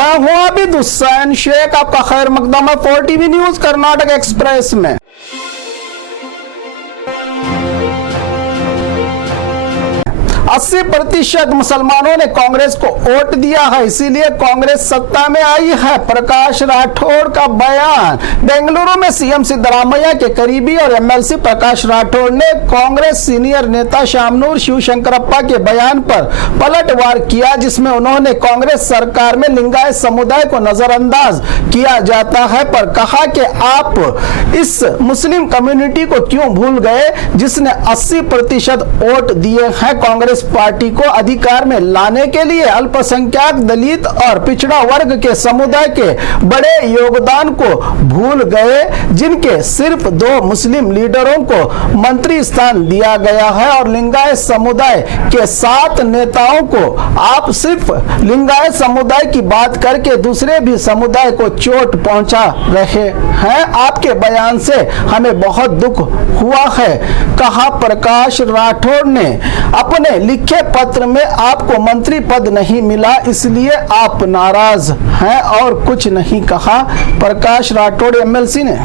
मैं हूं आबिद हुसैन शेख, आपका खैर मकदम है 4TV न्यूज कर्नाटक एक्सप्रेस में। 80% मुसलमानों ने कांग्रेस को वोट दिया है, इसीलिए कांग्रेस सत्ता में आई है। प्रकाश राठौड़ का बयान। बेंगलुरु में सीएम सिद्धरामैया के करीबी और एमएलसी प्रकाश राठौड़ ने कांग्रेस सीनियर नेता शामनूर शिवशंकरप्पा के बयान पर पलटवार किया, जिसमें उन्होंने कांग्रेस सरकार में लिंगायत समुदाय को नजरअंदाज किया जाता है, पर कहा कि आप इस मुस्लिम कम्युनिटी को क्यों भूल गए जिसने 80% वोट दिए हैं। कांग्रेस पार्टी को अधिकार में लाने के लिए अल्पसंख्यक, दलित और पिछड़ा वर्ग के समुदाय के बड़े योगदान को भूल गए, जिनके सिर्फ 2 मुस्लिम लीडरों को मंत्री स्थान दिया गया है, और लिंगायत समुदाय के 7 नेताओं को आप सिर्फ लिंगायत समुदाय की बात करके दूसरे भी समुदाय को चोट पहुंचा रहे हैं। आपके बयान से हमें बहुत दुख हुआ है, कहा प्रकाश राठौड़ ने। अपने लिखे पत्र में आपको मंत्री पद नहीं मिला, इसलिए आप नाराज हैं, और कुछ नहीं कहा प्रकाश राठौड़ एमएलसी ने।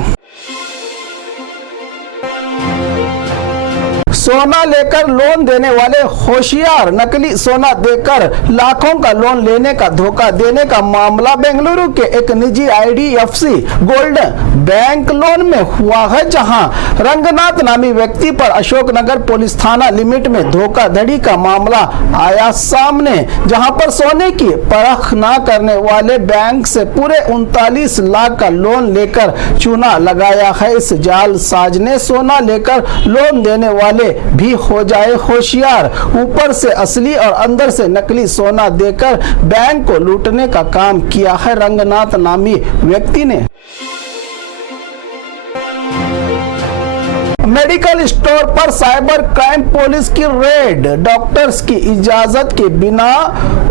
सोना लेकर लोन देने वाले होशियार, नकली सोना देकर लाखों का लोन लेने का धोखा देने का मामला बेंगलुरु के एक निजी IDFC गोल्डन बैंक लोन में हुआ है, जहां रंगनाथ नामी व्यक्ति पर अशोकनगर पुलिस थाना लिमिट में धोखाधड़ी का मामला आया सामने, जहां पर सोने की परख न करने वाले बैंक से पूरे 39 लाख का लोन लेकर चूना लगाया है। इस जालसाज ने सोना लेकर लोन देने वाले भी हो जाए होशियार, ऊपर से असली और अंदर से नकली सोना देकर बैंक को लूटने का काम किया है रंगनाथ नामी व्यक्ति ने। मेडिकल स्टोर पर साइबर क्राइम पुलिस की रेड। डॉक्टर्स की इजाजत के बिना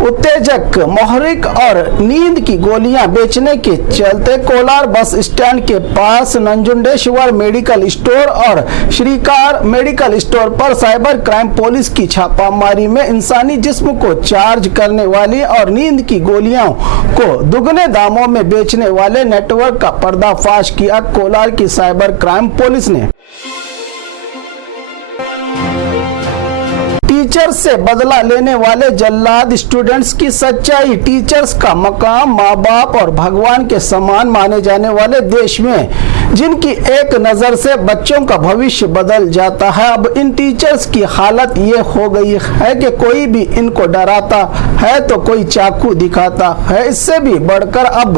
उत्तेजक, मुहर्रिक और नींद की गोलियां बेचने के चलते कोलार बस स्टैंड के पास नंजुंडेश्वर मेडिकल स्टोर और श्रीकार मेडिकल स्टोर पर साइबर क्राइम पुलिस की छापामारी में इंसानी जिस्म को चार्ज करने वाली और नींद की गोलियों को दुगने दामों में बेचने वाले नेटवर्क का पर्दाफाश किया कोलार की साइबर क्राइम पुलिस ने। टीचर्स से बदला लेने वाले जल्लाद स्टूडेंट्स की सच्चाई। टीचर्स का मकाम माँ बाप और भगवान के समान माने जाने वाले देश में, जिनकी एक नजर से बच्चों का भविष्य बदल जाता है, अब इन टीचर्स की हालत ये हो गई है कि कोई भी इनको डराता है तो कोई चाकू दिखाता है। इससे भी बढ़कर अब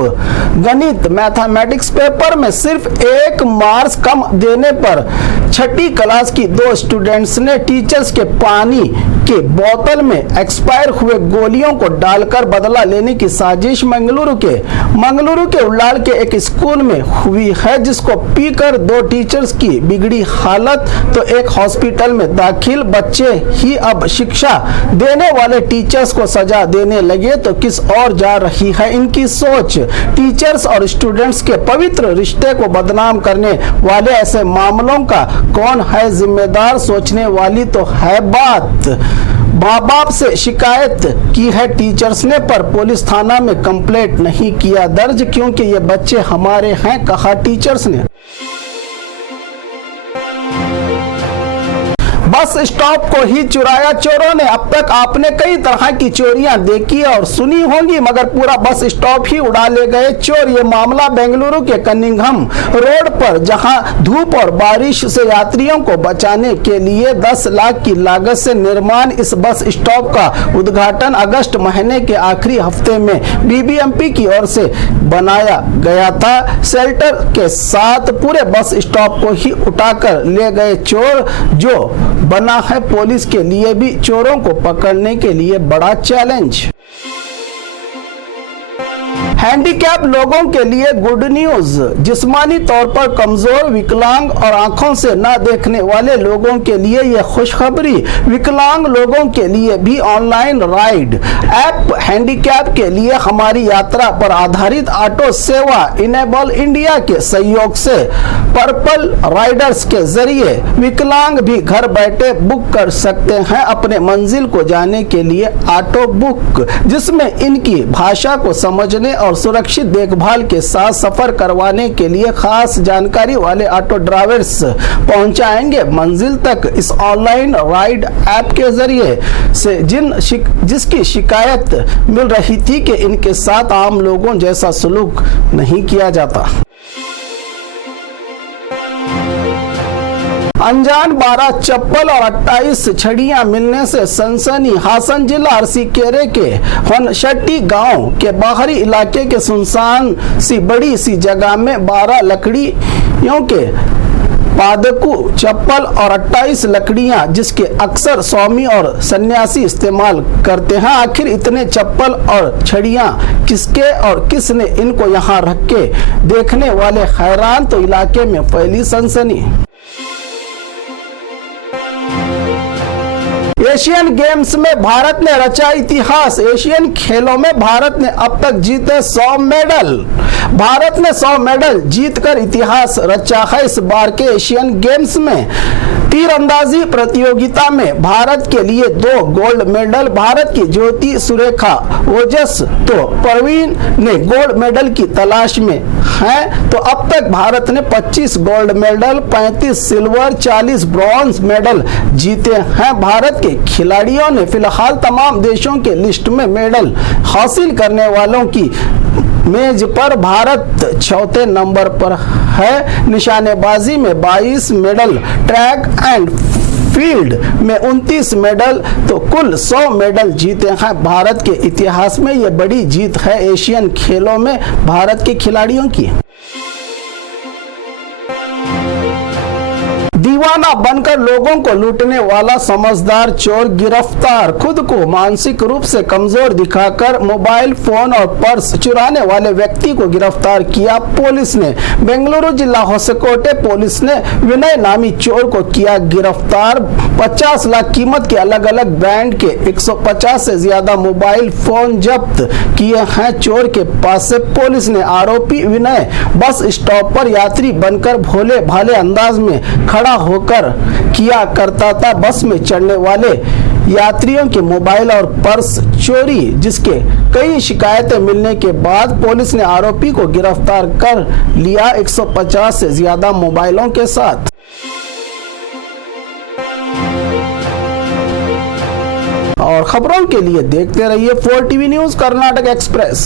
गणित मैथमेटिक्स पेपर में सिर्फ 1 मार्क्स कम देने पर 6ठी क्लास की 2 स्टूडेंट्स ने टीचर्स के पानी के बोतल में एक्सपायर हुए गोलियों को डालकर बदला लेने की साजिश मंगलुरु के उल्लाल के एक स्कूल में हुई है, जिसको पीकर 2 टीचर्स की बिगड़ी हालत तो एक हॉस्पिटल में दाखिल। बच्चे ही अब शिक्षा देने वाले टीचर्स को सजा देने लगे तो किस ओर जा रही है इनकी सोच। टीचर्स और स्टूडेंट्स के पवित्र रिश्ते को बदनाम करने वाले ऐसे मामलों का कौन है जिम्मेदार, सोचने वाली तो है बात। माँ बाप से शिकायत की है टीचर्स ने, पर पुलिस थाना में कंप्लेंट नहीं किया दर्ज, क्योंकि ये बच्चे हमारे हैं, कहा टीचर्स ने। बस स्टॉप को ही चुराया चोरों ने। अब तक आपने कई तरह की चोरियां देखी और सुनी होंगी, मगर पूरा बस स्टॉप ही उड़ा ले गए चोर। ये मामला बेंगलुरु के कनिंघम रोड पर, जहां धूप और बारिश से यात्रियों को बचाने के लिए 10 लाख की लागत से निर्माण इस बस स्टॉप का उद्घाटन अगस्त महीने के आखिरी हफ्ते में BBMP की ओर से बनाया गया था। शेल्टर के साथ पूरे बस स्टॉप को ही उठाकर ले गए चोर, जो बना है पुलिस के लिए भी चोरों को पकड़ने के लिए बड़ा चैलेंज। हैंडीकैप लोगों के लिए गुड न्यूज। जिस्मानी तौर पर कमजोर, विकलांग और आंखों से न देखने वाले लोगों के लिए यह खुशखबरी। विकलांग लोगों के लिए भी ऑनलाइन राइड ऐप हैंडीकैप के लिए हमारी यात्रा पर आधारित ऑटो सेवा इनेबल इंडिया के सहयोग से पर्पल राइडर्स के जरिए विकलांग भी घर बैठे बुक कर सकते हैं अपने मंजिल को जाने के लिए ऑटो बुक, जिसमें इनकी भाषा को समझने और सुरक्षित देखभाल के साथ सफर करवाने के लिए खास जानकारी वाले ऑटो ड्राइवर्स पहुंचाएंगे मंजिल तक। इस ऑनलाइन राइड ऐप के जरिए से जिसकी शिकायत मिल रही थी कि इनके साथ आम लोगों जैसा सलूक नहीं किया जाता। अनजान 12 चप्पल और 28 छड़ियां मिलने से सनसनी। हासन जिला अरसीकेरे के होनशट्टी गांव के बाहरी इलाके के सुनसान सी बड़ी सी जगह में 12 लकड़ियों के पादकू चप्पल और 28 लकड़ियां जिसके अक्सर स्वामी और सन्यासी इस्तेमाल करते हैं। आखिर इतने चप्पल और छड़ियां किसके और किसने इनको यहां रख के देखने वाले हैरान, तो इलाके में फैली सनसनी। एशियन गेम्स में भारत ने रचा इतिहास। एशियन खेलों में भारत ने अब तक जीते 100 मेडल। भारत ने 100 मेडल जीतकर इतिहास रचा है। इस बार के एशियन गेम्स में तीरंदाजी प्रतियोगिता में भारत के लिए 2 गोल्ड मेडल। भारत की ज्योति सुरेखा ओजस तो प्रवीण ने गोल्ड मेडल की तलाश में हैं। तो अब तक भारत ने 25 gold medal, 35 silver, 40 bronze medal जीते हैं। भारत के खिलाड़ियों ने फिलहाल तमाम देशों के लिस्ट में मेडल हासिल करने वालों की मेज पर भारत चौथे नंबर पर है। निशानेबाजी में 22 मेडल, ट्रैक एंड फील्ड में 29 मेडल, तो कुल 100 मेडल जीते हैं। भारत के इतिहास में यह बड़ी जीत है एशियन खेलों में भारत के खिलाड़ियों की। दीवाना बनकर लोगों को लूटने वाला समझदार चोर गिरफ्तार। खुद को मानसिक रूप से कमजोर दिखाकर मोबाइल फोन और पर्स चुराने वाले व्यक्ति को गिरफ्तार किया पुलिस ने। बेंगलुरु जिला होसकोटे पुलिस ने विनय नामी चोर को किया गिरफ्तार। 50 लाख कीमत के अलग अलग ब्रांड के 150 से ज्यादा मोबाइल फोन जब्त किए हैं चोर के पास से। पुलिस ने आरोपी विनय बस स्टॉप पर यात्री बनकर भोले भाले अंदाज में खड़ा होकर किया करता था। बस में चढ़ने वाले यात्रियों के मोबाइल और पर्स चोरी, जिसके कई शिकायतें मिलने के बाद पुलिस ने आरोपी को गिरफ्तार कर लिया 150 से ज्यादा मोबाइलों के साथ। और खबरों के लिए देखते रहिए 4 टीवी न्यूज़ कर्नाटक एक्सप्रेस।